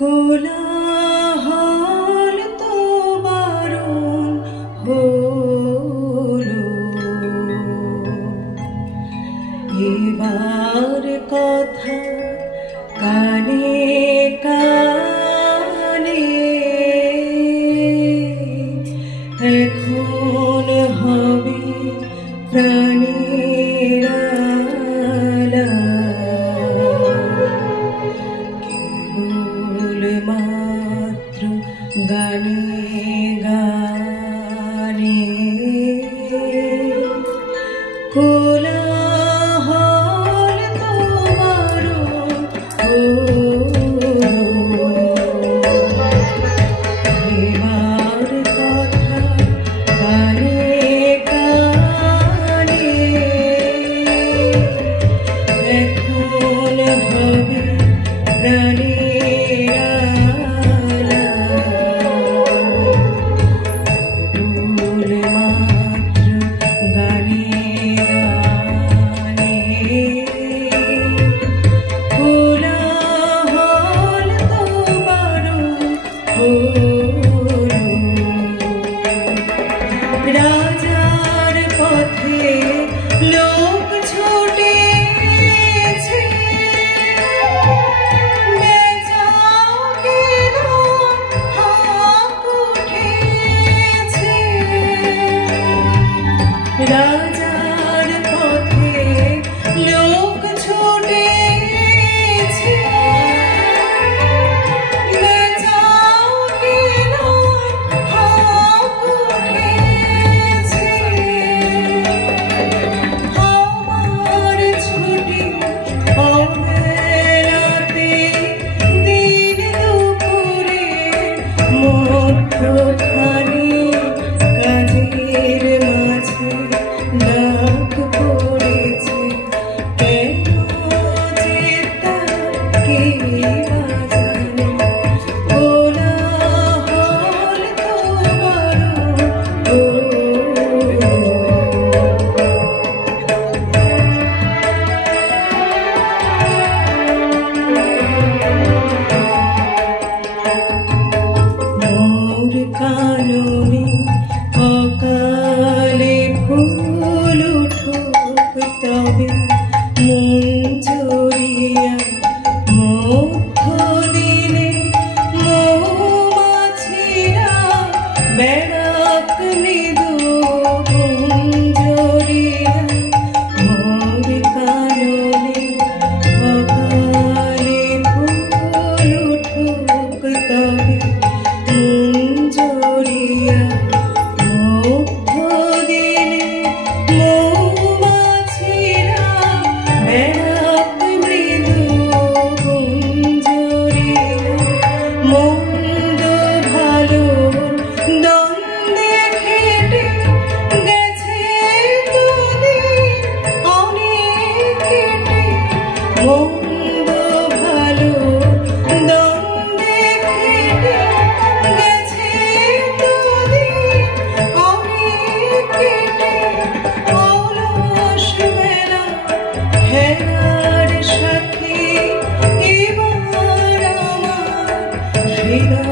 কোলাহল তো বারণ হলো, এবার কথা কানে কানে, এখন হবে প্রাণের কেবল মাত্র গানে গানে। কোলাহল তো বারণ হলো, এবার কথা কানে কানে, এখন হবে প্রাণের কেবল মাত্র গানে গানে। কোলাহল তো বারণ হলো, রাজার পথে লোক ছুটেছে, বেচাকের হাঁক উঠেছে। রাজার পথে লোক ছুটেছে, বেচাকের হাঁক উঠেছে। আমার ছুটি অবেলাতে দিন দুপুরে মধ্যখানে কাজের মাঝে ডাক পড়েছে। কেন যে তা কে বা জানে, কোলাহল তো বারণ হলো। মোর কাননে অকালে ফুল উঠুক, তবে মন জড়িয়া মধ্য দিনে মৌমাছিরা বেড়াক মৃদু কুঞ্জরিয়া। মোর কাননে অকালে ফুল উঠুক, তবে মন জড়িয়া মধ্য দিনে মৌমাছিরা বেড়াক মৃদু কুঞ্জরিয়া। মন্দ ভালোর দ্বন্দ্বে খেটে গেছে দুদিন অনেক কেটে, মন্দ ভালোর দ্বন্দ্বে খেটে গেছে দুদিন অনেক কেটে। অলস বেলা হেরার সাথে এবার আমার হৃদয়